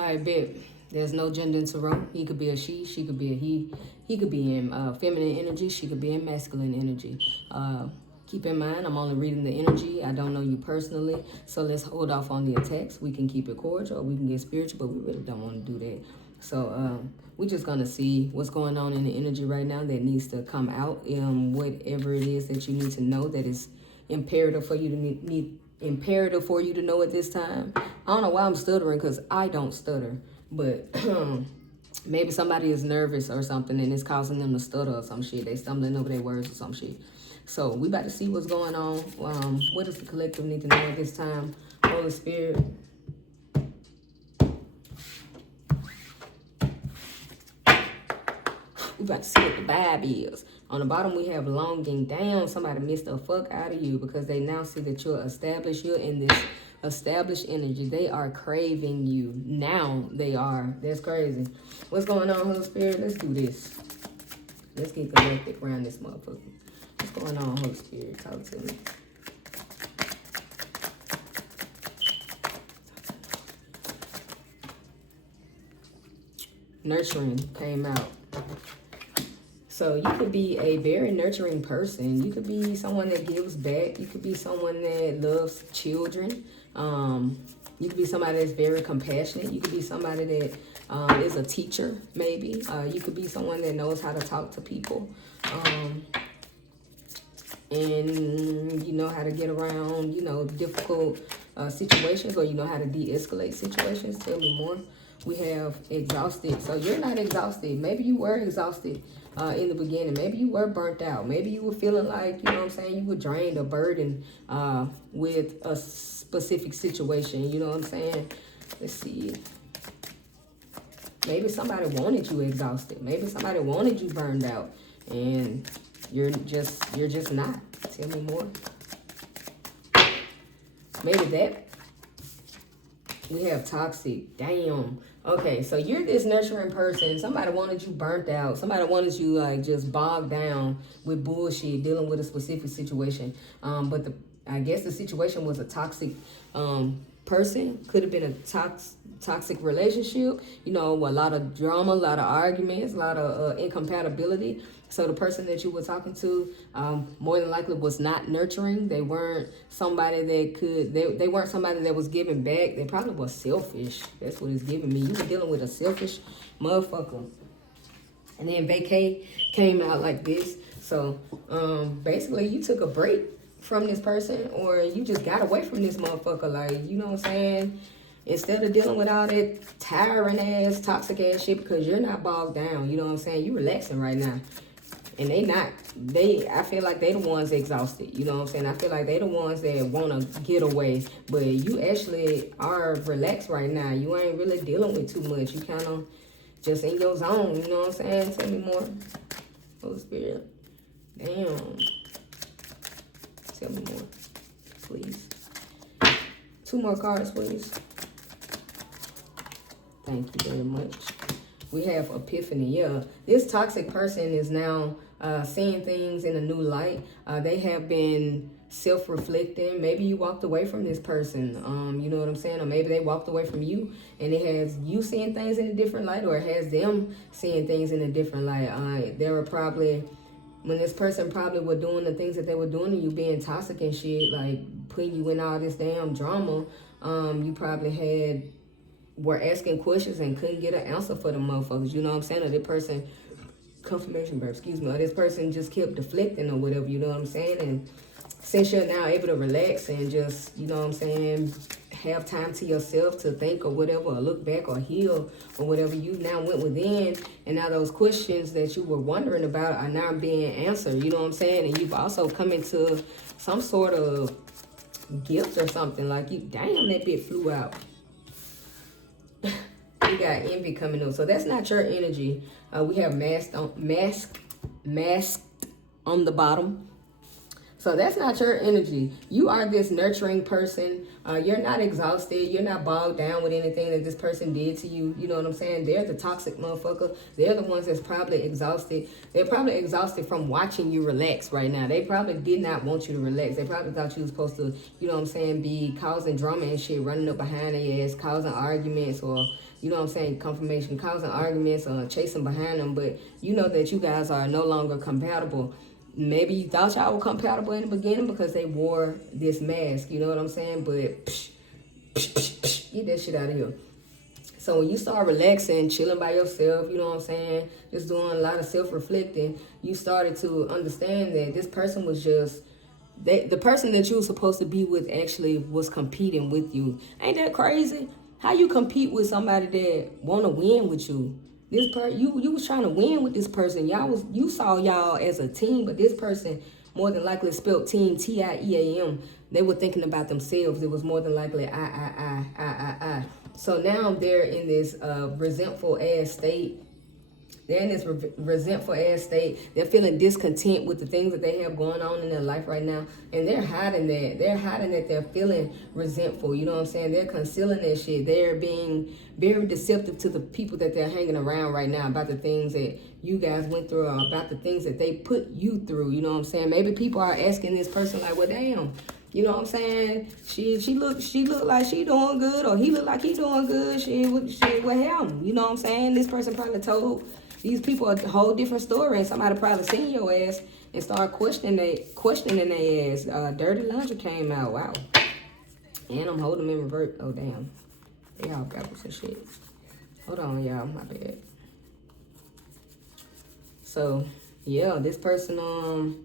I bet there's no gender in Tarot. He could be a she could be a he. He could be in feminine energy, she could be in masculine energy. Keep in mind, I'm only reading the energy. I don't know you personally, so let's hold off on the attacks. We can keep it cordial or we can get spiritual, but we really don't want to do that. So we're just going to see what's going on in the energy right now that needs to come out. Whatever it is that you need to know that is imperative for you to imperative for you to know at this time. I don't know why I'm stuttering because I don't stutter, but maybe somebody is nervous or something and it's causing them to stutter or some shit. They stumbling over their words or some shit. So we about to see what's going on. What does the collective need to know at this time? Holy Spirit. We about to see what the vibe is. On the bottom, we have longing. Damn, somebody missed the fuck out of you because they now see that you're established. You're in this established energy. They are craving you. Now they are. That's crazy. What's going on, Holy Spirit? Let's do this. Let's get galactic around this motherfucker. What's going on, Holy Spirit? Talk to me. Nurturing came out. So you could be a very nurturing person. You could be someone that gives back. You could be someone that loves children. You could be somebody that's very compassionate. You could be somebody that is a teacher, maybe. You could be someone that knows how to talk to people. And you know how to get around, difficult situations, or you know how to de-escalate situations. Tell me more. We have exhausted. So you're not exhausted. Maybe you were exhausted in the beginning. Maybe you were burnt out. Maybe you were feeling like, you know what I'm saying, you were drained or burdened with a specific situation. You know what I'm saying? Let's see. Maybe somebody wanted you exhausted. Maybe somebody wanted you burned out. And you're just not. Tell me more. Maybe that. We have toxic. Damn. Okay, so you're this nurturing person. Somebody wanted you burnt out. Somebody wanted you like just bogged down with bullshit, dealing with a specific situation. But I guess the situation was a toxic person. Could have been a toxic relationship. A lot of drama, a lot of arguments, a lot of incompatibility. So the person that you were talking to, more than likely was not nurturing. They weren't somebody that they weren't somebody that was giving back. They probably was selfish. That's what it's giving me. You were dealing with a selfish motherfucker. And then vacay came out like this. So basically you took a break from this person, or you just got away from this motherfucker. Like, you know what I'm saying? Instead of dealing with all that tiring ass, toxic ass shit, because you're not bogged down. You know what I'm saying? You relaxing right now. And they not. I feel like they the ones exhausted. You know what I'm saying? I feel like they the ones that want to get away. But you actually are relaxed right now. You ain't really dealing with too much. You kind of just in your zone. You know what I'm saying? Tell me more. Holy Spirit. Damn. Tell me more, please. 2 more cards, please. Thank you very much. We have Epiphany. Yeah, this toxic person is now seeing things in a new light. They have been self-reflecting. Maybe you walked away from this person. You know what I'm saying? Or maybe they walked away from you, and it has you seeing things in a different light, or it has them seeing things in a different light. There were probably, when this person probably were doing the things that they were doing, and you being toxic and shit, like putting you in all this damn drama, you probably were asking questions and couldn't get an answer for the motherfuckers. You know what I'm saying? Or this person, confirmation burp, excuse me, or this person just kept deflecting or whatever, you know what I'm saying? And since you're now able to relax and just, you know what I'm saying, have time to yourself to think or whatever, or look back or heal or whatever, you now went within, and now those questions that you were wondering about are now being answered, you know what I'm saying? And you've also come into some sort of gift or something, like, you, damn, that bit flew out. We got envy coming up, so that's not your energy. We have masked on the bottom. So that's not your energy. You are this nurturing person. You're not exhausted. You're not bogged down with anything that this person did to you. You know what I'm saying? They're the toxic motherfucker. They're the ones that's probably exhausted. They're probably exhausted from watching you relax right now. They probably did not want you to relax. They probably thought you was supposed to, you know what I'm saying, be causing drama and shit, running up behind their ass, causing arguments, or you know what I'm saying, confirmation, causing arguments or chasing behind them. But you know that you guys are no longer compatible. Maybe you thought y'all were compatible in the beginning because they wore this mask. You know what I'm saying? But get that shit out of here. So when you start relaxing, chilling by yourself, you know what I'm saying, just doing a lot of self-reflecting, you started to understand that this person was just, the person that you were supposed to be with actually was competing with you. Ain't that crazy? How you compete with somebody that want to win with you? You was trying to win with this person. You saw y'all as a team, but this person more than likely spelled team TIEAM. They were thinking about themselves. It was more than likely I. So now they're in this resentful ass state. They're in this resentful ass state. They're feeling discontent with the things that they have going on in their life right now. And they're hiding that. They're hiding that they're feeling resentful. You know what I'm saying? They're concealing that shit. They're being very deceptive to the people that they're hanging around right now about the things that you guys went through, or about the things that they put you through. You know what I'm saying? Maybe people are asking this person like, well, damn. You know what I'm saying? She look like she doing good, or he look like he doing good. What happened? You know what I'm saying? This person probably told these people a whole different story, and somebody probably seen your ass and started questioning their ass. Dirty Laundry came out. Wow. And I'm holding them in revert. Oh damn. They all backwards and shit. Hold on, y'all. My bad. So yeah, this person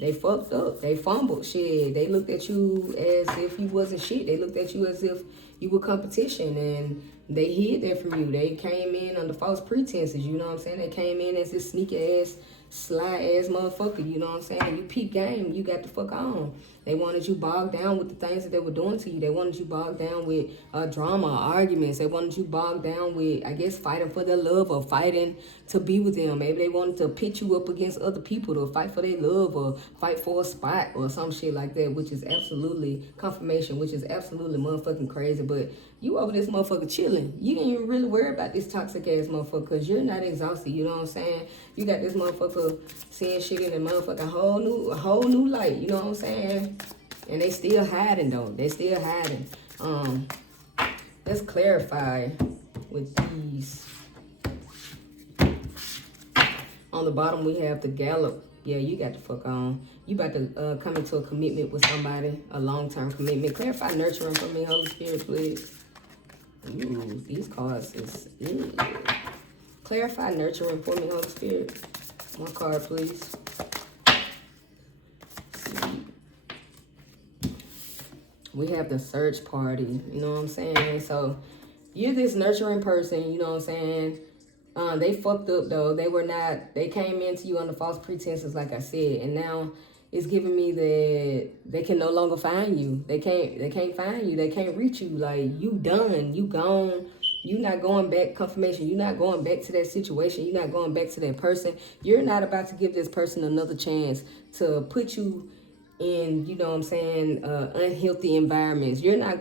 they fucked up. They fumbled shit. They looked at you as if you wasn't shit. They looked at you as if you were competition, and they hid that from you. They came in under false pretenses. You know what I'm saying? They came in as this sneaky ass, sly ass motherfucker. You know what I'm saying? You peep game. You got the fuck on. They wanted you bogged down with the things that they were doing to you. They wanted you bogged down with drama, arguments. They wanted you bogged down with, I guess, fighting for their love, or fighting to be with them. Maybe they wanted to pit you up against other people to fight for their love, or fight for a spot, or some shit like that, which is absolutely confirmation, which is absolutely motherfucking crazy. But you over this motherfucker chilling. You didn't even really worry about this toxic ass motherfucker because you're not exhausted. You know what I'm saying? You got this motherfucker seeing shit in the motherfucking whole new light. You know what I'm saying? And they still hiding though. They still hiding. Let's clarify with these. On the bottom we have the Gallop. Yeah, you got the fuck on. You about to come into a commitment with somebody, a long-term commitment. Clarify nurturing for me, Holy Spirit, please. Ooh, these cards is clarify nurturing for me, Holy Spirit. One card, please. We have the search party. You know what I'm saying? So you're this nurturing person. You know what I'm saying? They fucked up though. They came into you under false pretenses, like I said, and now it's giving me that they can no longer find you. They can't find you. They can't reach you. Like, you done. You gone. You not going back. Confirmation. You're not going back to that situation. You're not going back to that person. You're not about to give this person another chance to put you in, you know what I'm saying, unhealthy environments. You're not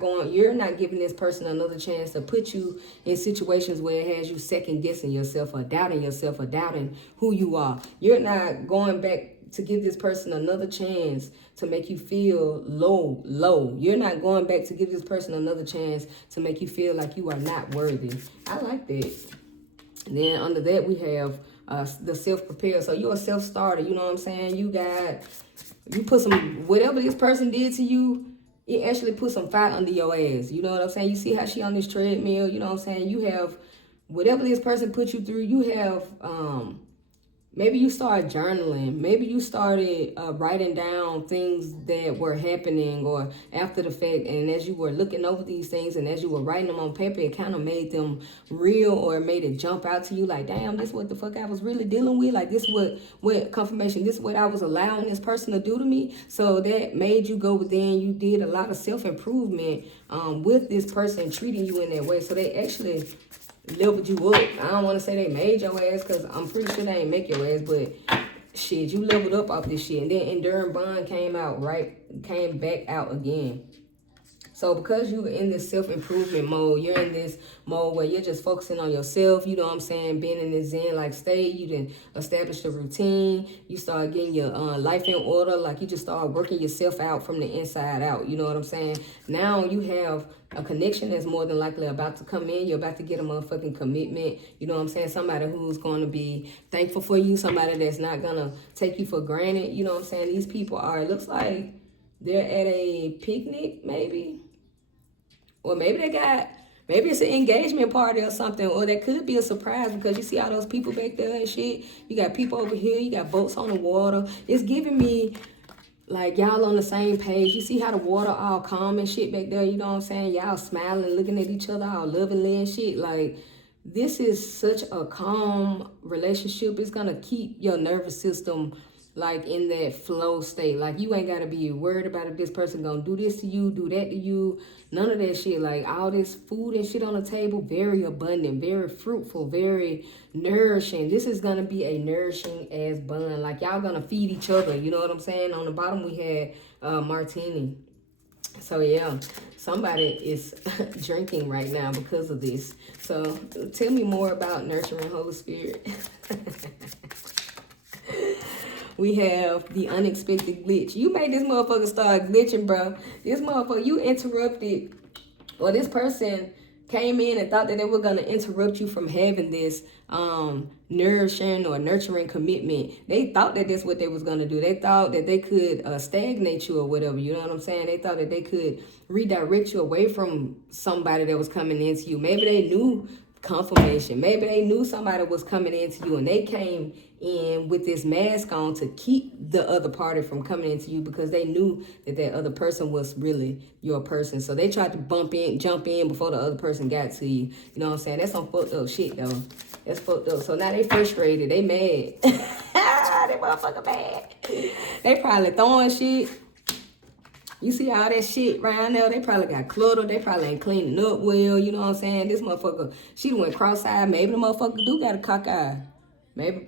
giving this person another chance to put you in situations where it has you second guessing yourself, or doubting who you are. You're not going back to give this person another chance to make you feel low. You're not going back to give this person another chance to make you feel like you are not worthy. I like that. And then under that we have the self-prepare. So you're a self-starter. You know what I'm saying? You put some, whatever this person did to you, it actually put some fire under your ass. You know what I'm saying? You see how she on this treadmill? You know what I'm saying? You have, whatever this person put you through, you have, maybe you started journaling. Maybe you started writing down things that were happening or after the fact. And as you were looking over these things and as you were writing them on paper, it kind of made them real, or it made it jump out to you like, damn, this is what the fuck I was really dealing with. Like, this what confirmation, this is what I was allowing this person to do to me. So that made you go within. You did a lot of self-improvement with this person treating you in that way. So they actually leveled you up. I don't want to say they made your ass, because I'm pretty sure they ain't make your ass, but shit, you leveled up off this shit. And then Enduring Bond came back out again. So because you're in this self-improvement mode, you're in this mode where you're just focusing on yourself, you know what I'm saying, being in this zen like state, you didn't establish a routine, you start getting your life in order, like you just start working yourself out from the inside out, you know what I'm saying? Now you have a connection that's more than likely about to come in. You're about to get a motherfucking commitment, you know what I'm saying? Somebody who's going to be thankful for you, somebody that's not going to take you for granted, you know what I'm saying? These people are, it looks like they're at a picnic, maybe. Or maybe maybe it's an engagement party or something. Or that could be a surprise because you see all those people back there and shit. You got people over here. You got boats on the water. It's giving me like y'all on the same page. You see how the water all calm and shit back there. You know what I'm saying? Y'all smiling, looking at each other all lovingly and shit. Like, this is such a calm relationship. It's going to keep your nervous system like in that flow state. Like, you ain't got to be worried about if this person gonna do this to you, do that to you, none of that shit. Like, all this food and shit on the table, very abundant, very fruitful, very nourishing. This is gonna be a nourishing ass bun. Like, y'all gonna feed each other, you know what I'm saying? On the bottom we had martini. So yeah, somebody is drinking right now because of this. So tell me more about nurturing Holy Spirit. We have the unexpected glitch. You made this motherfucker start glitching, bro. This motherfucker, you interrupted, or this person came in and thought that they were going to interrupt you from having this nourishing or nurturing commitment. They thought that that's what they was going to do. They thought that they could stagnate you or whatever. You know what I'm saying? They thought that they could redirect you away from somebody that was coming into you. Maybe they knew confirmation. Maybe they knew somebody was coming into you and they came in with this mask on to keep the other party from coming into you because they knew that that other person was really your person. So they tried to jump in before the other person got to you. You know what I'm saying? That's some fucked up shit though. That's fucked up. So now they frustrated. They mad. They motherfucker mad. They probably throwing shit. You see all that shit around there? They probably got cluttered. They probably ain't cleaning up well. You know what I'm saying? This motherfucker, she went cross-eyed. Maybe the motherfucker do got a cock eye. Maybe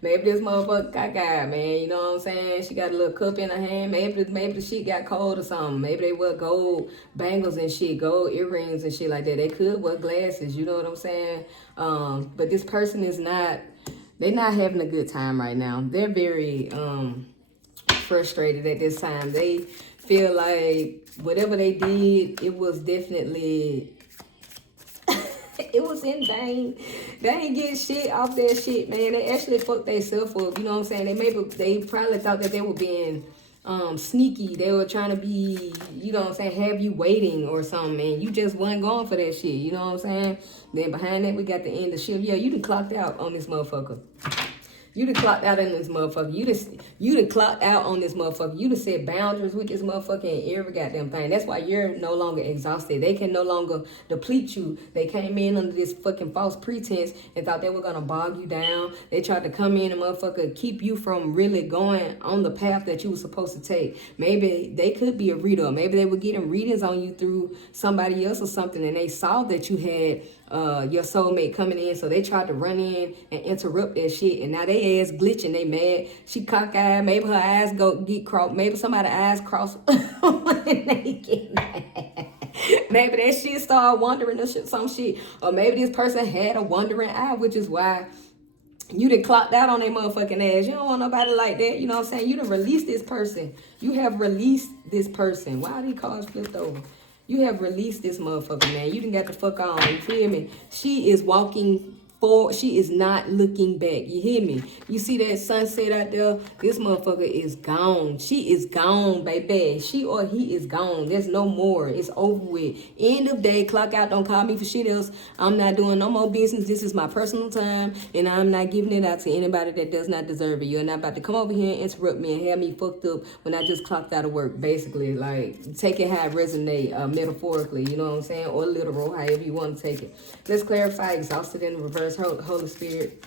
this motherfucker cockeyed, man. You know what I'm saying? She got a little cup in her hand. Maybe the shit got cold or something. Maybe they wear gold bangles and shit, gold earrings and shit like that. They could wear glasses. You know what I'm saying? But this person is not. They're not having a good time right now. They're very frustrated at this time. They feel like whatever they did, it was definitely. It was in vain. They ain't get shit off that shit, man. They actually fucked themselves up. You know what I'm saying? They probably thought that they were being sneaky. They were trying to be, you know what I'm saying, have you waiting or something, man. You just wasn't going for that shit. You know what I'm saying? Then behind that, we got the end of shift. Yeah, you done clocked out on this motherfucker. You done clocked out on this motherfucker. You done clocked out on this motherfucker. You done set boundaries with this motherfucker and every goddamn thing. That's why you're no longer exhausted. They can no longer deplete you. They came in under this fucking false pretense and thought they were gonna bog you down. They tried to come in and motherfucker keep you from really going on the path that you were supposed to take. Maybe they could be a reader. Maybe they were getting readings on you through somebody else or something and they saw that you had your soulmate coming in, so they tried to run in and interrupt that shit, and now they ass glitching, they mad. She cockeyed, maybe her eyes get crossed, maybe somebody's eyes cross when they get mad. Maybe that shit started wandering or some shit, or maybe this person had a wandering eye, which is why you done clocked out on their motherfucking ass. You don't want nobody like that. You know what I'm saying? You done released this person. You have released this person. Why are these cards flipped over? You have released this motherfucker, man. You done got the fuck on. You feel me? She is walking forward. She is not looking back. You hear me? You see that sunset out there? This motherfucker is gone. She is gone, baby. She or he is gone. There's no more. It's over with. End of day. Clock out. Don't call me for shit else. I'm not doing no more business. This is my personal time, and I'm not giving it out to anybody that does not deserve it. You're not about to come over here and interrupt me and have me fucked up when I just clocked out of work, basically. Like, take it how it resonate, metaphorically, you know what I'm saying? Or literal, however you want to take it. Let's clarify exhausted in reverse. Holy Spirit.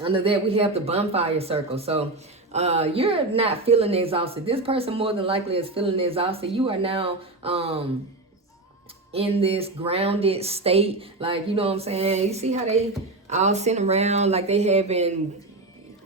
Under that, we have the bonfire circle. So you're not feeling exhausted. This person more than likely is feeling exhausted. You are now in this grounded state. Like, you know what I'm saying? You see how they all sitting around like they having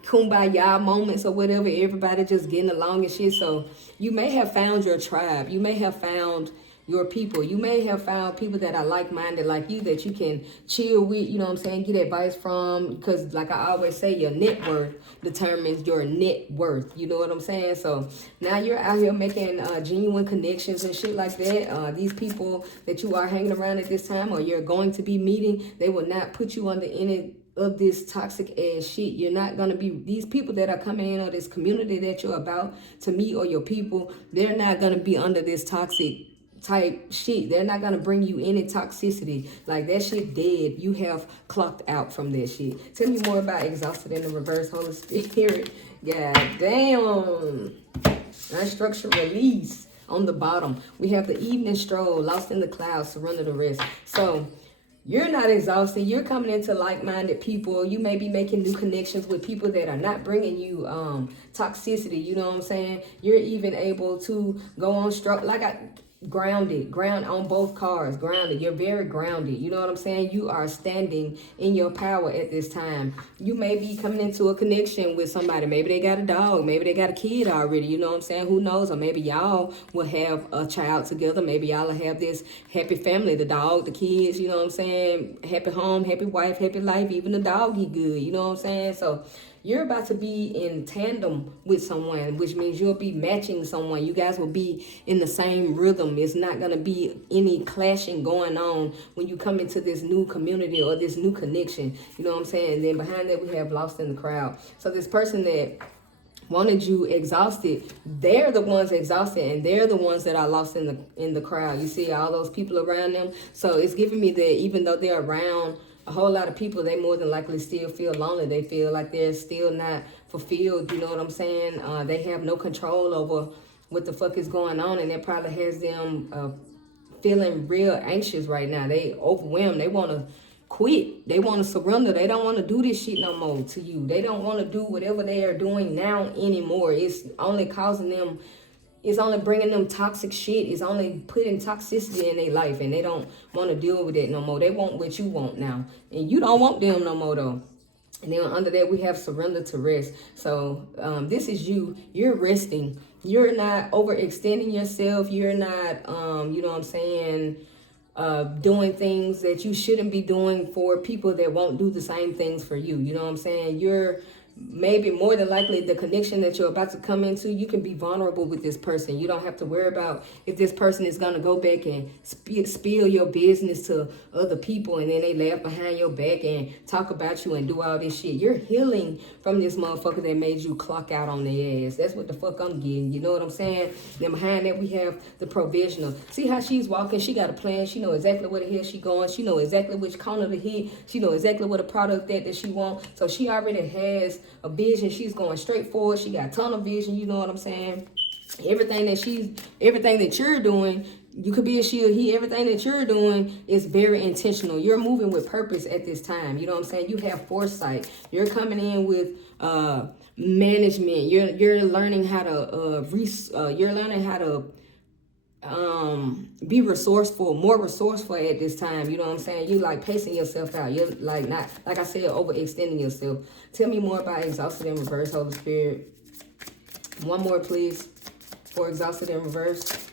kumbaya moments or whatever, everybody just getting along and shit. So you may have found your tribe. You may have found your people. You may have found people that are like-minded like you, that you can chill with, you know what I'm saying, get advice from, because like I always say, your net worth determines your net worth. You know what I'm saying? So now you're out here making genuine connections and shit like that. These people that you are hanging around at this time, or you're going to be meeting, they will not put you under any of this toxic ass shit. You're not gonna be, these people that are coming in, or this community that you're about to meet, or your people, they're not gonna be under this toxic type shit. They're not gonna bring you any toxicity. Like, that shit dead. You have clocked out from that shit. Tell me more about Exhausted in the Reverse, Holy Spirit. God damn. Unstructured release. On the bottom, we have the Evening Stroll, Lost in the Clouds, Surrender the Rest. So you're not exhausted. You're coming into like-minded people. You may be making new connections with people that are not bringing you toxicity. You know what I'm saying? You're even able to go on ground on both cards, grounded. You're very grounded. You know what I'm saying? You are standing in your power at this time. You may be coming into a connection with somebody. Maybe they got a dog. Maybe they got a kid already. You know what I'm saying? Who knows? Or maybe y'all will have a child together. Maybe y'all will have this happy family, the dog, the kids, you know what I'm saying? Happy home, happy wife, happy life. Even the dog, he good. You know what I'm saying? So you're about to be in tandem with someone, which means you'll be matching someone. You guys will be in the same rhythm. It's not going to be any clashing going on when you come into this new community or this new connection. You know what I'm saying? And then behind that, we have Lost in the Crowd. So this person that wanted you exhausted, they're the ones exhausted, and they're the ones that are lost in the crowd. You see all those people around them. So it's giving me that even though they're around a whole lot of people, they more than likely still feel lonely. They feel like they're still not fulfilled. You know what I'm saying? They have no control over what the fuck is going on, and that probably has them feeling real anxious right now. They overwhelmed. They want to quit. They want to surrender. They don't want to do this shit no more to you. They don't want to do whatever they are doing now anymore. It's only causing them, it's only bringing them toxic shit. It's only putting toxicity in their life, and they don't want to deal with it no more. They want what you want now, and you don't want them no more though. And then under that, we have Surrender to Rest. So this is you. You're resting. You're not overextending yourself. You're not, you know what I'm saying, doing things that you shouldn't be doing for people that won't do the same things for you. You know what I'm saying? You're maybe more than likely the connection that you're about to come into, you can be vulnerable with this person. You don't have to worry about if this person is going to go back and spill your business to other people, and then they laugh behind your back and talk about you and do all this shit. You're healing from this motherfucker that made you clock out on their ass. That's what the fuck I'm getting. You know what I'm saying? Then behind that, we have the Provisional. See how she's walking? She got a plan. She know exactly where the hell she going. She know exactly which corner to hit. She know exactly what a product that she wants. So she already has a vision. She's going straight forward. She got tunnel vision. You know what I'm saying? Everything that you're doing, you could be a she or he. Everything that you're doing is very intentional. You're moving with purpose at this time. You know what I'm saying? You have foresight. You're coming in with management. You're learning how to be resourceful, more resourceful at this time. You know what I'm saying? You like pacing yourself out. You're like not, like I said, overextending yourself. Tell me more about Exhausted in Reverse, Holy Spirit. One more, please, for Exhausted in Reverse.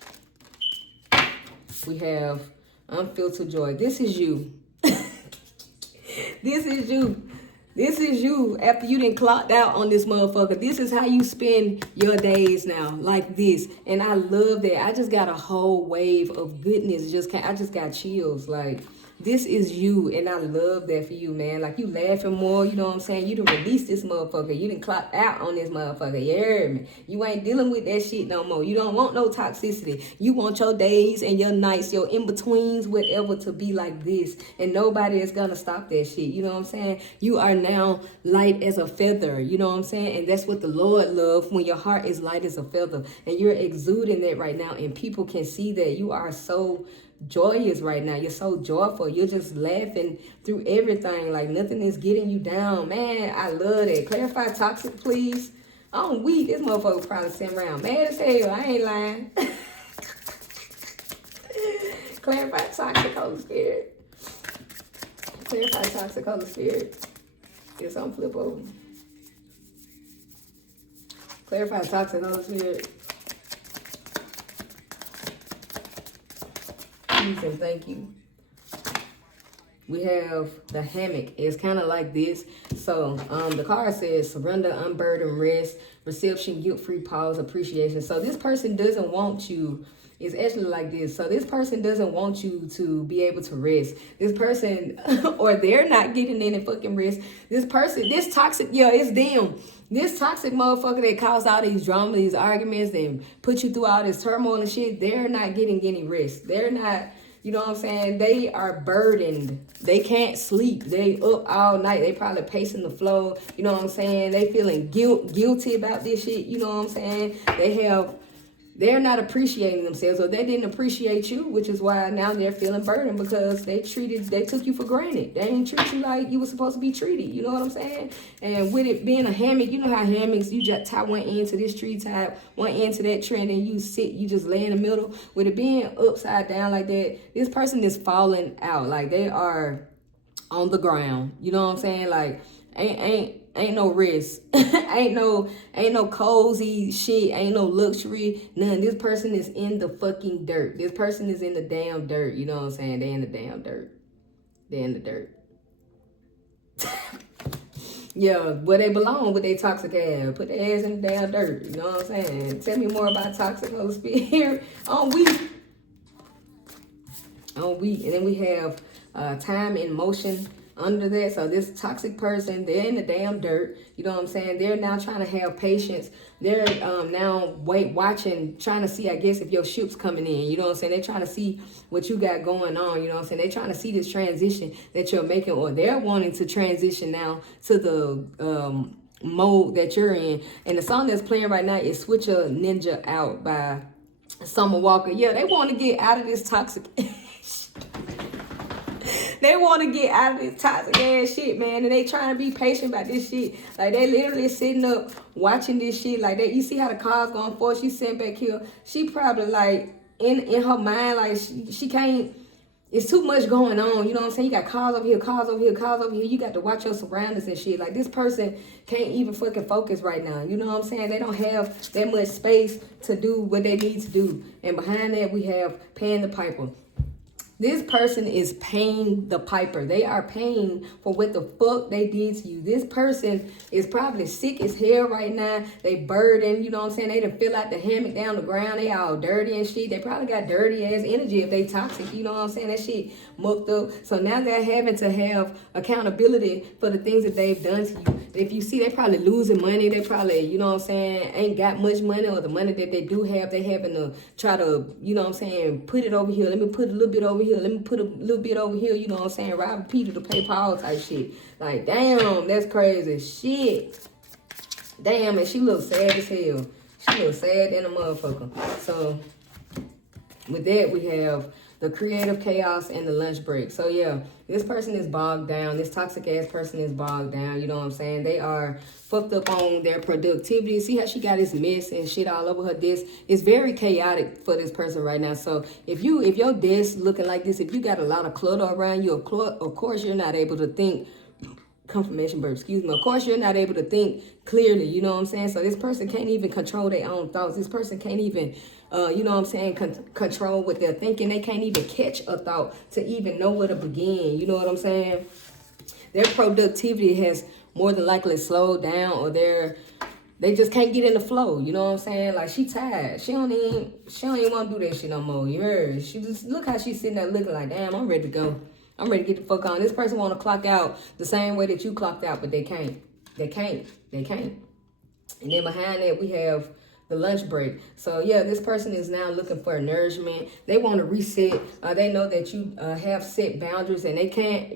We have Unfiltered Joy. This is you. This is you. This is you after you done clocked out on this motherfucker. This is how you spend your days now, like this. And I love that. I just got a whole wave of goodness. I just got chills. Like, this is you, and I love that for you, man. Like, you laughing more, you know what I'm saying? You done released this motherfucker. You done clocked out on this motherfucker. You heard me? You ain't dealing with that shit no more. You don't want no toxicity. You want your days and your nights, your in-betweens, whatever, to be like this. And nobody is gonna stop that shit. You know what I'm saying? You are now light as a feather. You know what I'm saying? And that's what the Lord loves, when your heart is light as a feather. And you're exuding that right now, and people can see that. You are so joyous right now. You're so joyful. You're just laughing through everything. Like, nothing is getting you down. Man, I love that. Clarify toxic, please. I'm weak. This motherfucker probably sitting around mad as hell. I ain't lying. Clarify toxic Holy Spirit. Clarify toxic Holy Spirit. It's on flip over. Clarify toxic Holy Spirit. Please and thank you. We have the hammock. It's kind of like this. So the card says surrender, unburden, rest, reception, guilt-free pause, appreciation. So this person doesn't want you. It's actually like this. So this person doesn't want you to be able to rest. This person, or they're not getting any fucking rest. This person, this toxic, yeah, it's them. This toxic motherfucker that caused all these drama, these arguments, and put you through all this turmoil and shit, they're not getting any rest. They're not, you know what I'm saying? They are burdened. They can't sleep. They up all night. They probably pacing the floor. You know what I'm saying? They feeling guilty about this shit. You know what I'm saying? They're not appreciating themselves, or they didn't appreciate you, which is why now they're feeling burdened because they took you for granted. They didn't treat you like you were supposed to be treated. You know what I'm saying? And with it being a hammock, you know how hammocks, you just tie one end to this tree, tie one end to that tree, and then you just lay in the middle. With it being upside down like that, this person is falling out. Like they are on the ground. You know what I'm saying? Like ain't no rest. ain't no cozy shit. Ain't no luxury. None. This person is in the fucking dirt. This person is in the damn dirt. You know what I'm saying? They in the damn dirt. They in the dirt. Yeah, where they belong with their toxic ass. Put their ass in the damn dirt. You know what I'm saying? Tell me more about toxic Holy Spirit. On week. And then we have time in motion under that. So this toxic person, they're in the damn dirt. You know what I'm saying? They're now trying to have patience. They're now watching, trying to see, I guess, if your ship's coming in. You know what I'm saying? They're trying to see what you got going on. You know what I'm saying? They're trying to see this transition that you're making, or they're wanting to transition now to the mode that you're in. And the song that's playing right now is Switch a Ninja Out by Summer Walker. Yeah, they want to get out of this toxic They want to get out of this toxic ass shit, man. And they trying to be patient about this shit. Like, they literally sitting up watching this shit like that. You see how the car's going forward? She sitting back here. She probably, like, in her mind, like, she can't. It's too much going on. You know what I'm saying? You got cars over here, cars over here, cars over here. You got to watch your surroundings and shit. Like, this person can't even fucking focus right now. You know what I'm saying? They don't have that much space to do what they need to do. And behind that, we have paying the piper. This person is paying the piper. They are paying for what the fuck they did to you. This person is probably sick as hell right now. They burdened, you know what I'm saying? They done fill out the hammock down the ground. They all dirty and shit. They probably got dirty ass energy if they toxic, you know what I'm saying? That shit mucked up. So now they're having to have accountability for the things that they've done to you. If you see, they probably losing money. They probably, you know what I'm saying, ain't got much money, or the money that they do have, they having to try to, you know what I'm saying, put it over here. Let me put a little bit over here. Let me put a little bit over here. You know what I'm saying? Rob Peter to pay Paul type shit. Like, damn, that's crazy shit. Damn, and she looks sad as hell. She looks sad than a motherfucker. So, with that, we have the creative chaos and the lunch break. So yeah, this person is bogged down. This toxic ass person is bogged down. You know what I'm saying? They are fucked up on their productivity. See how she got this mess and shit all over her desk? It's very chaotic for this person right now. So if your desk looking like this, if you got a lot of clutter around you, of course you're not able to think. Confirmation burp, excuse me. Of course, you're not able to think clearly, you know what I'm saying? So this person can't even control their own thoughts. This person can't even, you know what I'm saying, control what they're thinking. They can't even catch a thought to even know where to begin. You know what I'm saying? Their productivity has more than likely slowed down, or they just can't get in the flow. You know what I'm saying? Like, she tired. She don't even want to do that shit no more. You heard? She just, look how she's sitting there looking like, damn, I'm ready to go. I'm ready to get the fuck on. This person want to clock out the same way that you clocked out, but they can't. They can't. And then behind that, we have the lunch break. So yeah, this person is now looking for nourishment. They want to reset. They know that you have set boundaries, and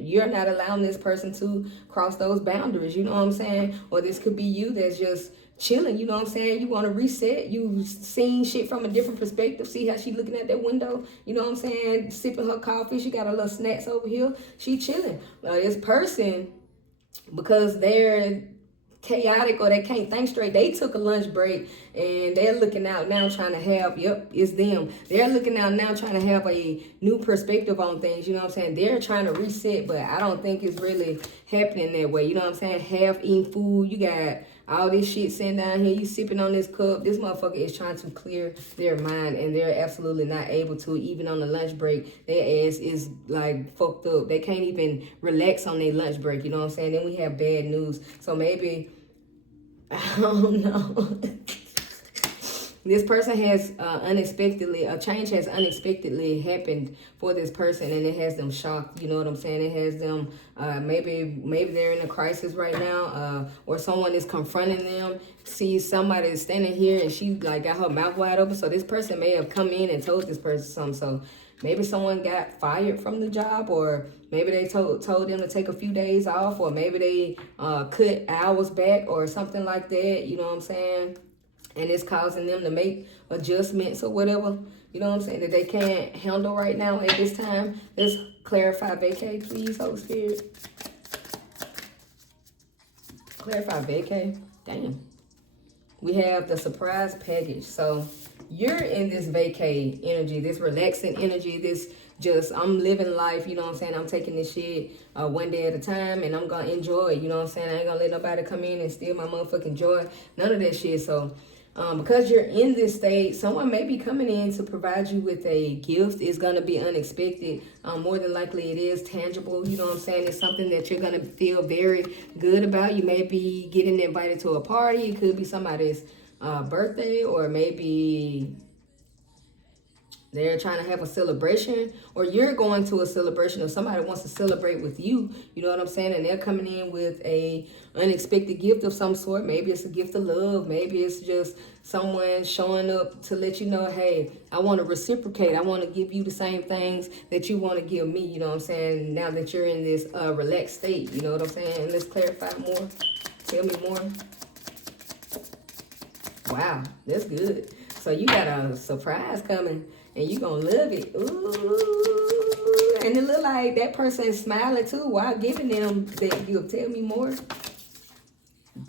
you're not allowing this person to cross those boundaries. You know what I'm saying? Or this could be you that's just chilling, you know what I'm saying? You want to reset. You've seen shit from a different perspective. See how she looking at that window? You know what I'm saying? Sipping her coffee. She got her little snacks over here. She chilling. This person, because they're chaotic or they can't think straight. They took a lunch break and they're looking out now trying to have, yep, it's them. They're looking out now trying to have a new perspective on things, you know what I'm saying? They're trying to reset, but I don't think it's really happening that way, you know what I'm saying? Half-eaten food, you got all this shit sitting down here, you sipping on this cup. This motherfucker is trying to clear their mind and they're absolutely not able to. Even on the lunch break, their ass is like fucked up. They can't even relax on their lunch break, you know what I'm saying? Then we have bad news. So maybe, I don't know. This person has a change has unexpectedly happened for this person, and it has them shocked. You know what I'm saying? It has them, maybe they're in a crisis right now, or someone is confronting them, sees somebody is standing here and she like got her mouth wide open. So this person may have come in and told this person something. So maybe someone got fired from the job, or maybe they told them to take a few days off, or maybe they cut hours back or something like that. You know what I'm saying? And it's causing them to make adjustments or whatever, you know what I'm saying, that they can't handle right now at this time. Let's clarify vacay, please, Holy Spirit. Clarify vacay. Damn. We have the surprise package. So you're in this vacay energy, this relaxing energy, this just, I'm living life, you know what I'm saying? I'm taking this shit one day at a time, and I'm going to enjoy it, you know what I'm saying? I ain't going to let nobody come in and steal my motherfucking joy. None of that shit. So because you're in this state, someone may be coming in to provide you with a gift. It's going to be unexpected. More than likely it is tangible. You know what I'm saying? It's something that you're going to feel very good about. You may be getting invited to a party. It could be somebody's birthday, or maybe they're trying to have a celebration, or you're going to a celebration, or somebody wants to celebrate with you. You know what I'm saying? And they're coming in with a unexpected gift of some sort. Maybe it's a gift of love. Maybe it's just someone showing up to let you know, hey, I want to reciprocate. I want to give you the same things that you want to give me. You know what I'm saying? Now that you're in this relaxed state, you know what I'm saying? Let's clarify more. Tell me more. Wow, that's good. So you got a surprise coming, and you gonna love it. Ooh. And it look like that person is smiling too while giving them that gift. Tell me more.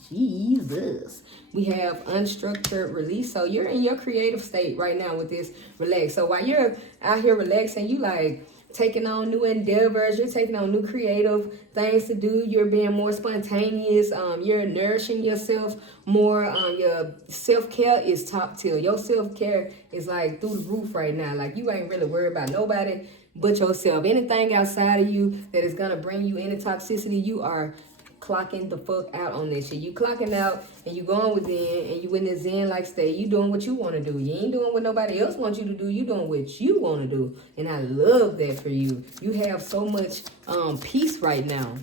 Jesus. We have unstructured release. So you're in your creative state right now with this relax. So while you're out here relaxing, you like taking on new endeavors, you're taking on new creative things to do, you're being more spontaneous, you're nourishing yourself more, your self-care is top tier. Your self-care is like through the roof right now. Like you ain't really worried about nobody but yourself. Anything outside of you that is gonna bring you any toxicity, you are clocking the fuck out on this shit. You clocking out and you going within, and you in the zen like state. You doing what you want to do. You ain't doing what nobody else wants you to do. You doing what you want to do. And I love that for you. You have so much peace right now.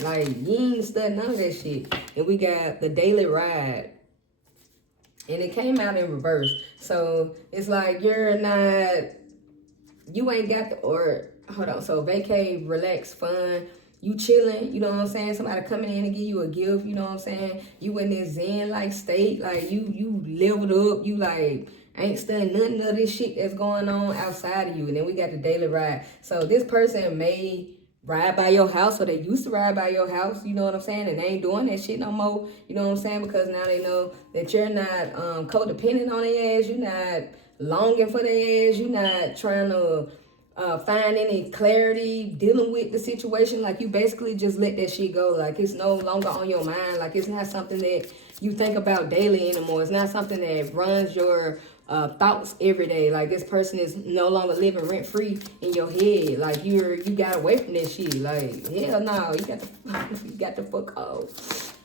Like you ain't studying none of that shit. And we got the daily ride. And it came out in reverse. So it's like you're not, you ain't got the, or hold on. So vacay, relax, fun. You chilling, you know what I'm saying? Somebody coming in and give you a gift, you know what I'm saying? You in this zen-like state, like you leveled up, you like ain't studying nothing of this shit that's going on outside of you. And then we got the daily ride. So this person may ride by your house, or they used to ride by your house, you know what I'm saying? And they ain't doing that shit no more, you know what I'm saying? Because now they know that you're not codependent on their ass, you're not longing for their ass, you're not trying to find any clarity dealing with the situation. Like you basically just let that shit go. Like it's no longer on your mind. Like it's not something that you think about daily anymore. It's not something that runs your thoughts every day. Like this person is no longer living rent free in your head. Like you got away from that shit. Like hell no, you got the fuck off.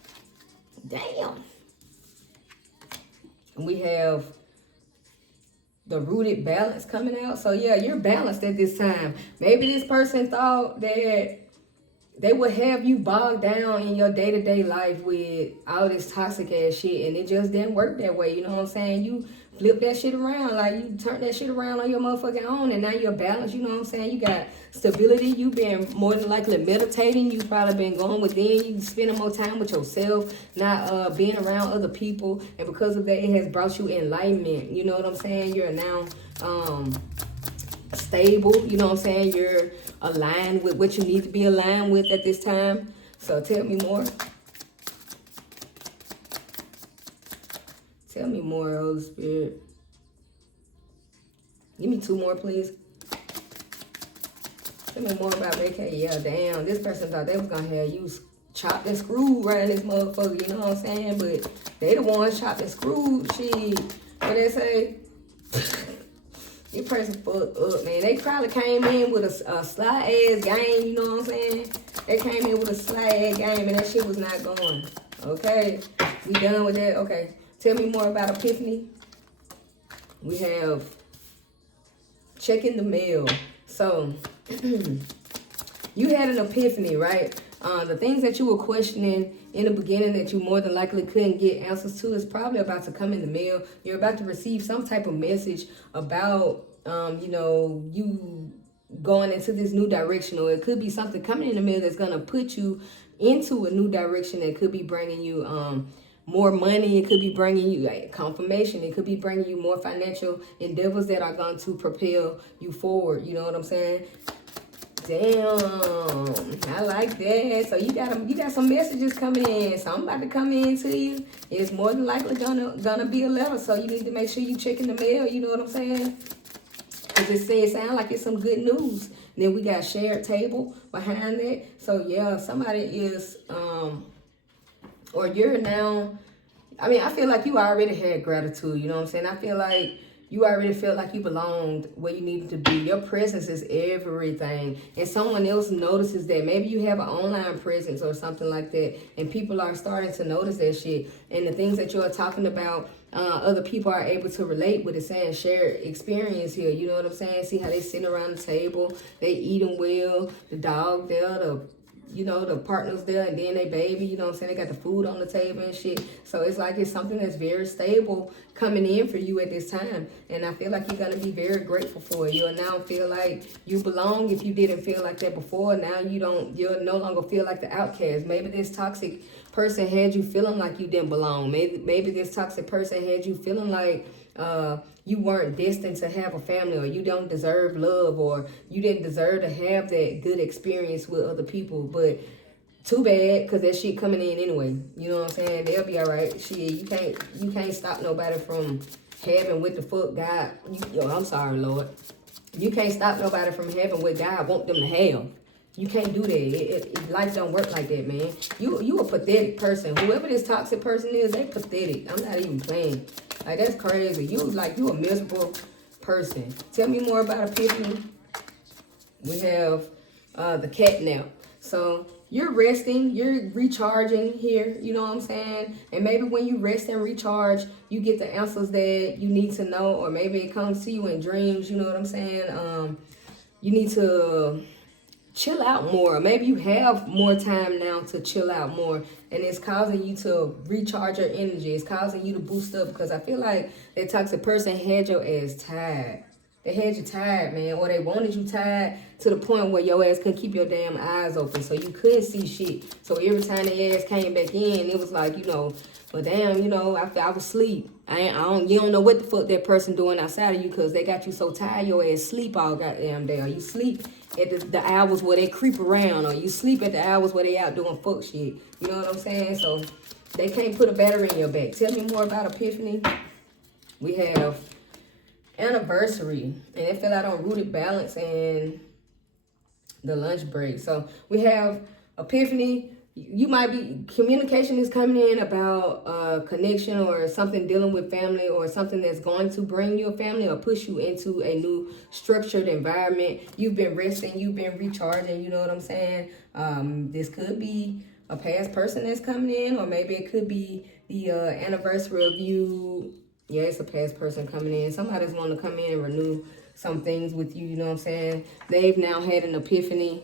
Damn. And we have the rooted balance coming out. So yeah, you're balanced at this time. Maybe this person thought that they would have you bogged down in your day-to-day life with all this toxic ass shit, and it just didn't work that way. You know what I'm saying? You flip that shit around, like you turn that shit around on your motherfucking own, and now you're balanced. You know what I'm saying? You got stability. You been more than likely meditating. You probably been going within. You spending more time with yourself, not being around other people, and because of that, it has brought you enlightenment. You know what I'm saying? You're now stable. You know what I'm saying? You're aligned with what you need to be aligned with at this time. So tell me more. Tell me more, Holy Spirit. Give me 2 more, please. Tell me more about vacation. Yeah, damn. This person thought they was gonna have you chopped and screwed right in this motherfucker. You know what I'm saying? But they the ones chopped and screwed. Shit. What they say? Your person fucked up, man. They probably came in with a sly ass game. You know what I'm saying? They came in with a sly ass game, and that shit was not going. Okay, we done with that. Okay, tell me more about Epiphany. We have checking the mail. So you had an epiphany, right? The things that you were questioning in the beginning that you more than likely couldn't get answers to is probably about to come in the mail. You're about to receive some type of message about, you going into this new direction, or it could be something coming in the mail that's going to put you into a new direction that could be bringing you more money. It could be bringing you confirmation. It could be bringing you more financial endeavors that are going to propel you forward. You know what I'm saying? Damn, I like that. So you got some messages coming in. Something about to come in to you. It's more than likely gonna be a letter. So you need to make sure you checking the mail. You know what I'm saying? Cause it sounds like it's some good news. And then we got shared table behind that. So yeah, somebody is or you're now. I mean, I feel like you already had gratitude. You know what I'm saying? I feel like you already felt like you belonged where you needed to be. Your presence is everything. And someone else notices that. Maybe you have an online presence or something like that. And people are starting to notice that shit. And the things that you're talking about, other people are able to relate with it, saying shared experience here. You know what I'm saying? See how they sitting around the table. They eating well. The dog there, the partners there, and then they baby, you know what I'm saying? They got the food on the table and shit. So it's like it's something that's very stable coming in for you at this time. And I feel like you're going to be very grateful for it. You'll now feel like you belong. If you didn't feel like that before, now you'll no longer feel like the outcast. Maybe this toxic person had you feeling like you didn't belong. Maybe this toxic person had you feeling like you weren't destined to have a family, or you don't deserve love, or you didn't deserve to have that good experience with other people. But too bad, because that shit coming in anyway. You know what I'm saying? They'll be all right. Shit, you can't stop nobody from having what the fuck God. I'm sorry, Lord. You can't stop nobody from having what God want them to have. You can't do that. Life don't work like that, man. You a pathetic person. Whoever this toxic person is, they pathetic. I'm not even playing. Like, that's crazy. You a miserable person. Tell me more about Epiphany. We have the cat nap. So you're resting, you're recharging here, you know what I'm saying? And maybe when you rest and recharge, you get the answers that you need to know, or maybe it comes to you in dreams, you know what I'm saying? You need to chill out more. Maybe you have more time now to chill out more, and it's causing you to recharge your energy. It's causing you to boost up, because I feel like that toxic person had your ass tired. They had you tired, man, or they wanted you tired to the point where your ass couldn't keep your damn eyes open, so you couldn't see shit. So every time the ass came back in, it was like, well, damn, I was asleep. You don't know what the fuck that person doing outside of you, because they got you so tired, your ass sleep all goddamn day. Or you sleep at the hours where they creep around, or you sleep at the hours where they out doing fuck shit. You know what I'm saying? So they can't put a battery in your back. Tell me more about Epiphany. We have anniversary, and it fell out on rooted balance and the lunch break. So we have Epiphany. You might be, communication is coming in about connection, or something dealing with family, or something that's going to bring you a family or push you into a new structured environment. You've been resting, you've been recharging, you know what I'm saying? This could be a past person that's coming in, or maybe it could be the anniversary of you. Yeah, it's a past person coming in. Somebody's wanting to come in and renew some things with you, you know what I'm saying? They've now had an epiphany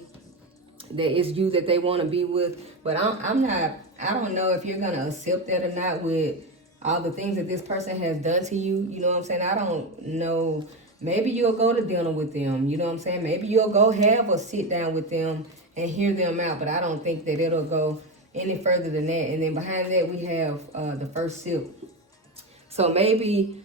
that it's you that they want to be with. But I don't know if you're going to accept that or not with all the things that this person has done to you. You know what I'm saying? I don't know. Maybe you'll go to dinner with them. You know what I'm saying? Maybe you'll go have a sit down with them and hear them out. But I don't think that it'll go any further than that. And then behind that, we have the first sip. So maybe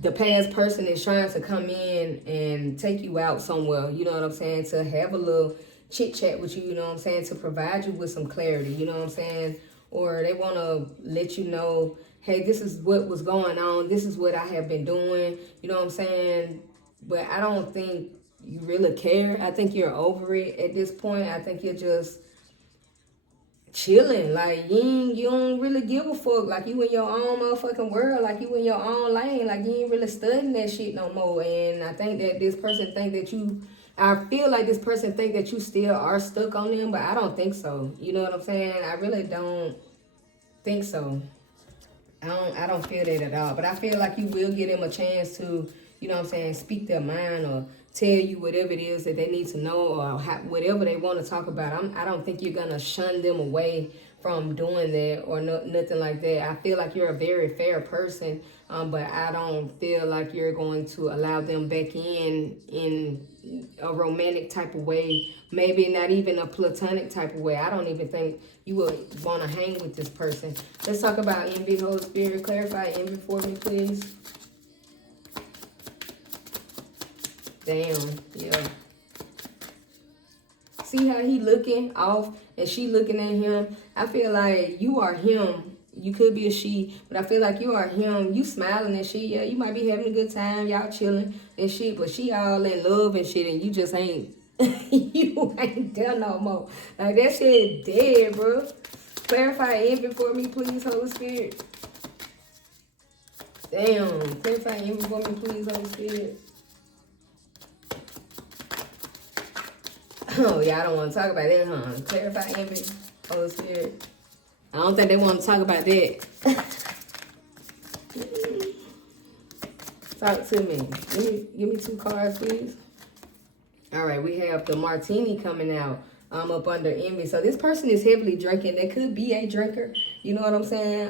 the past person is trying to come in and take you out somewhere, you know what I'm saying, to have a little chit chat with you, you know what I'm saying, to provide you with some clarity, you know what I'm saying, or they want to let you know hey, this is what was going on. This is what I have been doing. You know what I'm saying? But I don't think you really care. I think you're over it at this point. I think you're just chilling. Like, you don't really give a fuck. Like, you in your own motherfucking world. Like, you in your own lane. Like, you ain't really studying that shit no more. And I think that this person think that you... I feel like this person think that you still are stuck on them, but I don't think so. You know what I'm saying? I really don't think so. I don't feel that at all. But I feel like you will give them a chance to, you know what I'm saying, speak their mind or tell you whatever it is that they need to know or whatever they want to talk about. I don't think you're going to shun them away from doing that or nothing like that. I feel like you're a very fair person, but I don't feel like you're going to allow them back in a romantic type of way, maybe not even a platonic type of way. I don't even think you would want to hang with this person. Let's talk about envy. Holy Spirit, clarify envy for me, please. Damn, yeah. See how he looking off and she looking at him? I feel like you are him. You could be a she, but I feel like you are him. You smiling and shit. Yeah, you might be having a good time. Y'all chilling and shit, but she all in love and shit, and you just ain't. You ain't there no more. Like, that shit dead, bro. Clarify envy for me, please, Holy Spirit. Damn. Clarify envy for me, please, Holy Spirit. Oh, yeah, I don't want to talk about that, huh? Clarify envy, Holy Spirit. I don't think they want to talk about that. Talk to me. Give me 2 cards, please. All right, we have the martini coming out up under envy. So this person is heavily drinking. They could be a drinker. You know what I'm saying?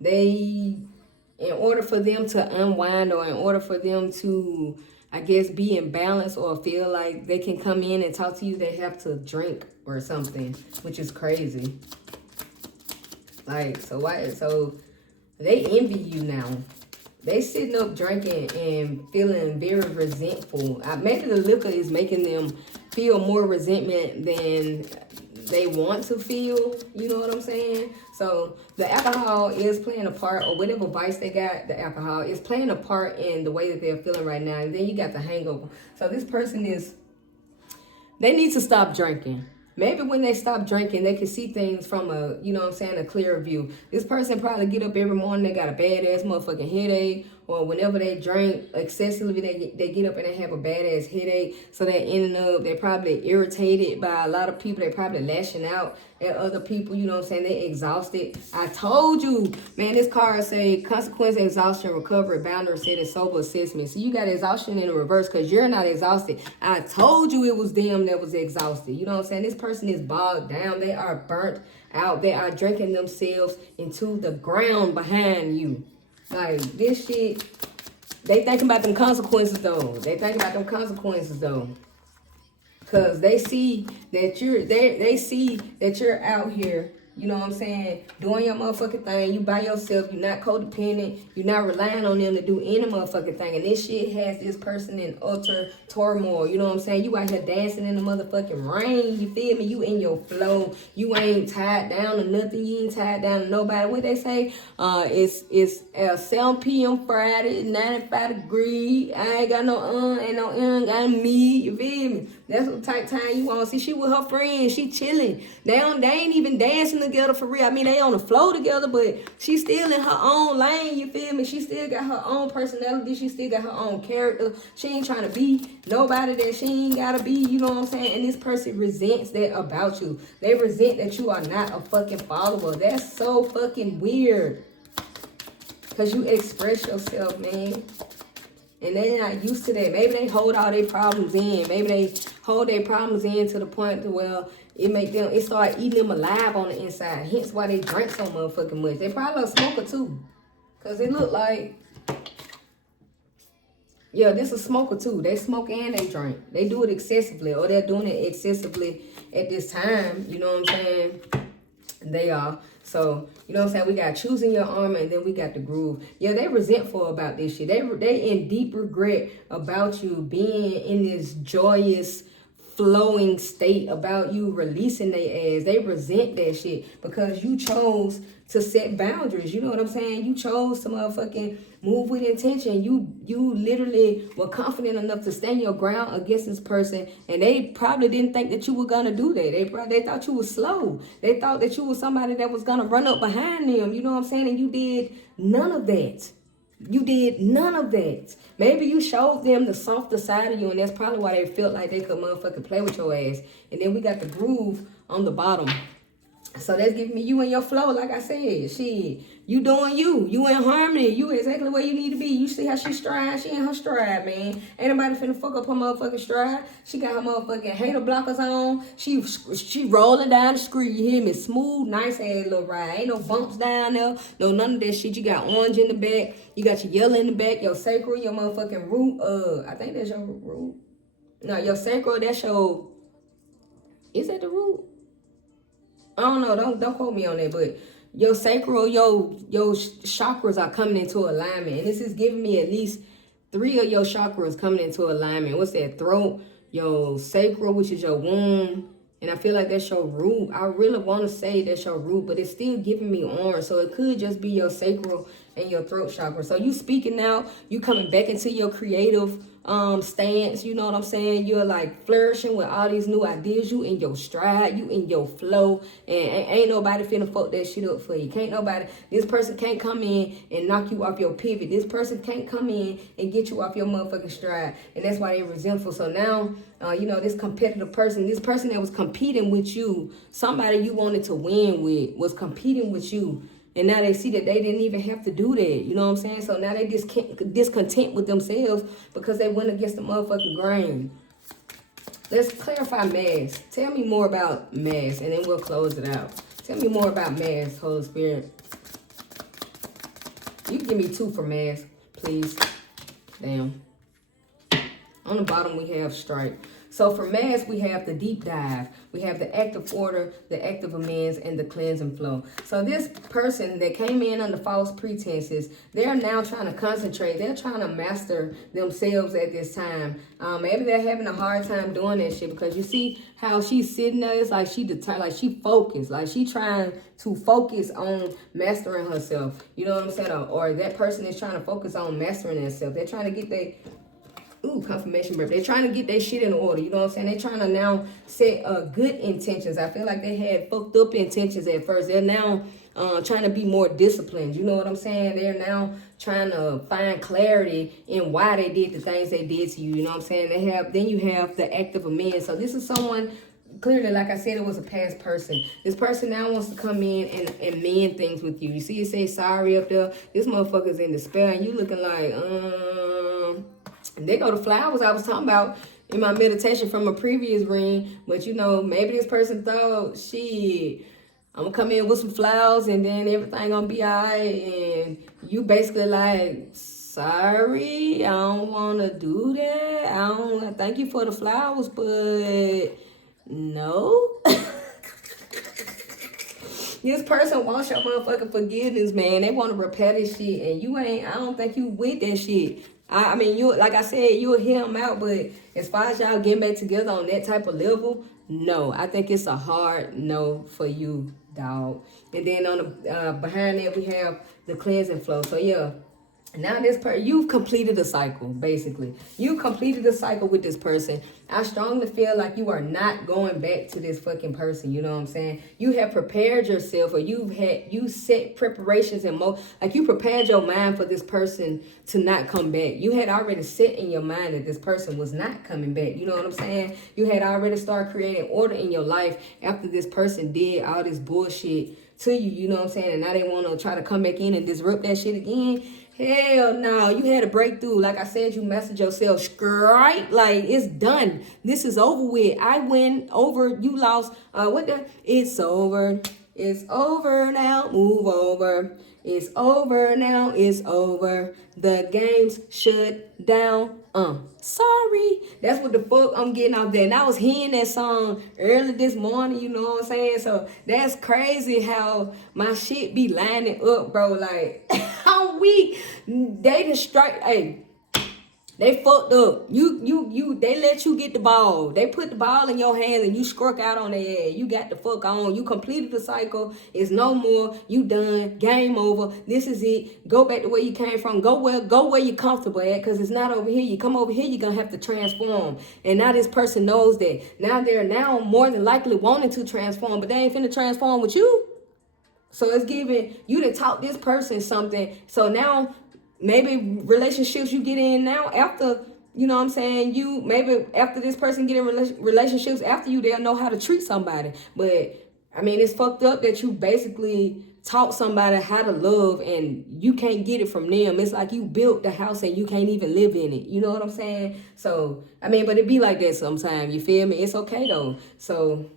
In order for them to unwind or in order for them to, I guess, be in balance or feel like they can come in and talk to you, they have to drink or something, which is crazy. Like, so they envy you now. They sitting up drinking and feeling very resentful. Maybe the liquor is making them feel more resentment than they want to feel. You know what I'm saying? So the alcohol is playing a part, or whatever vice they got, the alcohol is playing a part in the way that they're feeling right now. And then you got the hangover. So this person they need to stop drinking. Maybe when they stop drinking, they can see things from a, you know what I'm saying, a clearer view. This person probably get up every morning, they got a badass motherfucking headache, or whenever they drink excessively, they get up and they have a badass headache. So they're ending up, they're probably irritated by a lot of people. They're probably lashing out at other people, you know what I'm saying? They exhausted. I told you, man, this card say consequence, exhaustion, recovery, boundary setting, sober assessment. So you got exhaustion in the reverse because you're not exhausted. I told you it was them that was exhausted. You know what I'm saying? This person is bogged down. They are burnt out. They are drinking themselves into the ground behind you. Like, this shit, they think about them consequences, though. Because they see that they see that you're out here, you know what I'm saying, doing your motherfucking thing. You by yourself. You're not codependent. You're not relying on them to do any motherfucking thing. And this shit has this person in utter turmoil. You know what I'm saying? You out here dancing in the motherfucking rain. You feel me? You in your flow. You ain't tied down to nothing. You ain't tied down to nobody. What they say? It's 7 p.m. Friday, 95 degrees. I ain't got no got me. You feel me? That's what type time you want to see. She with her friends. She chilling. They ain't even dancing together for real. I mean, they on the floor together, but she still in her own lane. You feel me? She still got her own personality. She still got her own character. She ain't trying to be nobody that she ain't got to be. You know what I'm saying? And this person resents that about you. They resent that you are not a fucking follower. That's so fucking weird. Because you express yourself, man. And they're not used to that. Maybe they hold all their problems in. Maybe they hold their problems in to the point to where it start eating them alive on the inside. Hence why they drink so motherfucking much. They probably a smoker too. Because they look like, yeah, this is a smoker too. They smoke and they drink. They do it excessively, or they're doing it excessively at this time. You know what I'm saying? They are. So, you know what I'm saying? We got choosing your armor, and then we got the groove. Yeah, they resentful about this shit. They in deep regret about you being in this joyous flowing state about you releasing their ass. They resent that shit because you chose to set boundaries. You know what I'm saying? You chose to motherfucking move with intention. You literally were confident enough to stand your ground against this person, and they probably didn't think that you were gonna do that. They thought you were slow. They thought that you were somebody that was gonna run up behind them. You know what I'm saying? And you did none of that. You did none of that. Maybe you showed them the softer side of you, and that's probably why they felt like they could motherfucking play with your ass. And then we got the groove on the bottom. So that's giving me you and your flow, like I said. Shit, you doing you. You in harmony. You exactly where you need to be. You see how she stride? She in her stride, man. Ain't nobody finna fuck up her motherfucking stride. She got her motherfucking hater blockers on. She rolling down the street. You hear me? Smooth, nice ass little ride. Ain't no bumps down there. No, none of that shit. You got orange in the back. You got your yellow in the back. Your sacral, your motherfucking root. I think that's your root. No, your sacral, that's your... Is that the root? I don't know. Don't quote me on that, but your sacral, your chakras are coming into alignment, and this is giving me at least 3 of your chakras coming into alignment. What's that? Throat, your sacral, which is your womb, and I feel like that's your root. I really want to say that's your root, but it's still giving me orange, so it could just be your sacral and your throat chakra. So you speaking now, you coming back into your creative stance, you know what I'm saying? You're like flourishing with all these new ideas. You in your stride, you in your flow, and ain't nobody finna fuck that shit up for you. This person can't come in and knock you off your pivot. This person can't come in and get you off your motherfucking stride, and that's why they resentful. So now, this competitive person, this person that was competing with you, somebody you wanted to win with, was competing with you. And now they see that they didn't even have to do that. You know what I'm saying? So now they discontent with themselves because they went against the motherfucking grain. Let's clarify mass. Tell me more about mass, and then we'll close it out. Tell me more about mass, Holy Spirit. You can give me 2 for mass, please. Damn. On the bottom, we have strike. So for mass, we have the deep dive. We have the active order, the active amends, and the cleansing flow. So this person that came in under false pretenses, they're now trying to concentrate. They're trying to master themselves at this time. Maybe they're having a hard time doing that shit because you see how she's sitting there. It's like she focused. Like she trying to focus on mastering herself. You know what I'm saying? Or that person is trying to focus on mastering themselves. They're trying to get their... confirmation burp. They're trying to get their shit in order. You know what I'm saying? They're trying to now set good intentions. I feel like they had fucked up intentions at first. They're now trying to be more disciplined. You know what I'm saying? They're now trying to find clarity in why they did the things they did to you. You know what I'm saying? Then you have the active amends. So this is someone, clearly, like I said, it was a past person. This person now wants to come in and mend things with you. You see it say sorry up there? This motherfucker's in despair, and you looking like, They go to flowers I was talking about in my meditation from a previous reading. But, maybe this person thought, shit, I'm going to come in with some flowers and then everything going to be all right. And you basically like, sorry, I don't want to do that. Thank you for the flowers, but no. This person wants your motherfucking forgiveness, man. They want to repair this shit. And I don't think you with that shit. I mean, like I said, you'll hear him out, but as far as y'all getting back together on that type of level, no. I think it's a hard no for you, dog. And then on the behind that, we have the cleansing flow. So, yeah. Now you've completed a cycle, basically. You completed a cycle with this person. I strongly feel like you are not going back to this fucking person. You know what I'm saying? You have prepared yourself, or you set preparations and like you prepared your mind for this person to not come back. You had already set in your mind that this person was not coming back. You know what I'm saying? You had already started creating order in your life after this person did all this bullshit to you. You know what I'm saying? And now they want to try to come back in and disrupt that shit again. Hell no, you had a breakthrough. Like I said, you messaged yourself straight. Like, it's done. This is over with. I win over, you lost. It's over. It's over now. Move over. It's over now. It's over. The game's shut down. Sorry. That's what the fuck I'm getting out there. And I was hearing that song early this morning, you know what I'm saying? So that's crazy how my shit be lining up, bro. Like, I'm weak. They just strike. Hey, They fucked up. They let you get the ball. They put the ball in your hands and you struck out on their ass. You got the fuck on. You completed the cycle. It's no more. You done. Game over. This is it. Go back to where you came from. Go where you're comfortable at, because it's not over here. You come over here, you're gonna have to transform. And now this person knows that. Now they're more than likely wanting to transform, but they ain't finna transform with you. So it's giving you to taught this person something. So now maybe relationships you get in now after, you know what I'm saying, you maybe after this person get in relationships after you, they'll know how to treat somebody. But I mean, it's fucked up that you basically taught somebody how to love and you can't get it from them. It's like you built the house and you can't even live in it. You know what I'm saying? So I mean, but it be like that sometimes, you feel me? It's okay though. So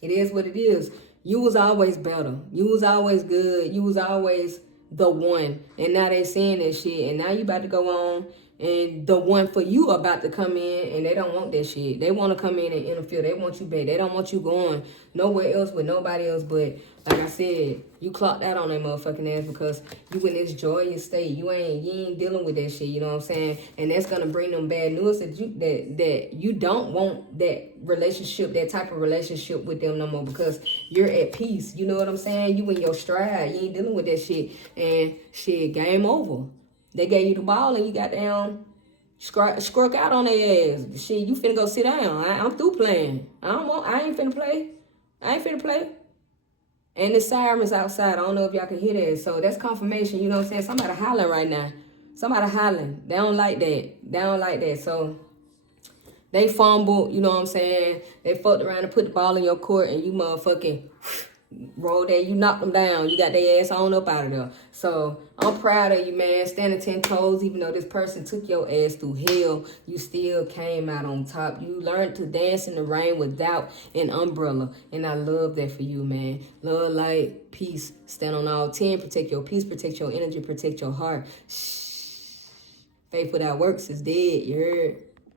it is what it is. You was always better. You was always good. You was always the one. And now they saying that shit. And now you about to go on. And the one for you about to come in. And they don't want that shit. They want to come in and interfere. They want you back. They don't want you going nowhere else with nobody else. But like I said, you clocked out on that motherfucking ass because you in this joyous state. You ain't dealing with that shit. You know what I'm saying? And that's gonna bring them bad news that you don't want that relationship, that type of relationship with them no more, because you're at peace. You know what I'm saying? You in your stride. You ain't dealing with that shit. And shit, game over. They gave you the ball and you got down, struck out on their ass. Shit, you finna go sit down. I'm through playing. I ain't finna play. I ain't finna play. And the sirens outside. I don't know if y'all can hear that. So that's confirmation. You know what I'm saying? Somebody hollering right now. Somebody hollering. They don't like that. They don't like that. So they fumbled. You know what I'm saying? They fucked around and put the ball in your court and you motherfucking rolled there. You knocked them down. You got their ass on up out of there. So I'm proud of you, man. Standing 10 toes. Even though this person took your ass through hell, you still came out on top. You learned to dance in the rain without an umbrella. And I love that for you, man. Love, light, peace. Stand on all 10. Protect your peace. Protect your energy. Protect your heart. Shh. Faith without works is dead. You heard?